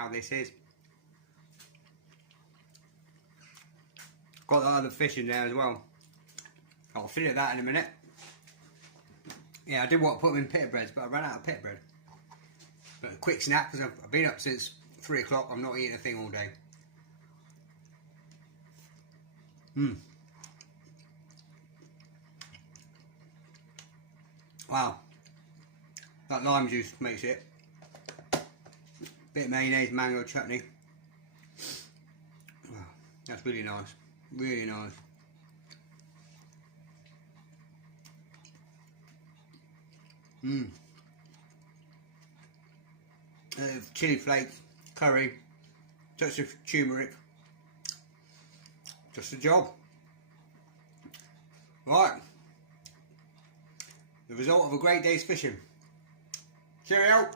how this is. Got the other fish in there as well. I'll finish that in a minute. Yeah, I did want to put them in pita breads, but I ran out of pita bread. But a quick snack, because I've been up since 3 o'clock. I'm not eating a thing all day. Wow. That lime juice makes it. Bit of mayonnaise, mango chutney. Wow, that's really nice. Really nice. Chili flakes, curry, touch of turmeric. Just a job. Right. The result of a great day's fishing. Cheerio!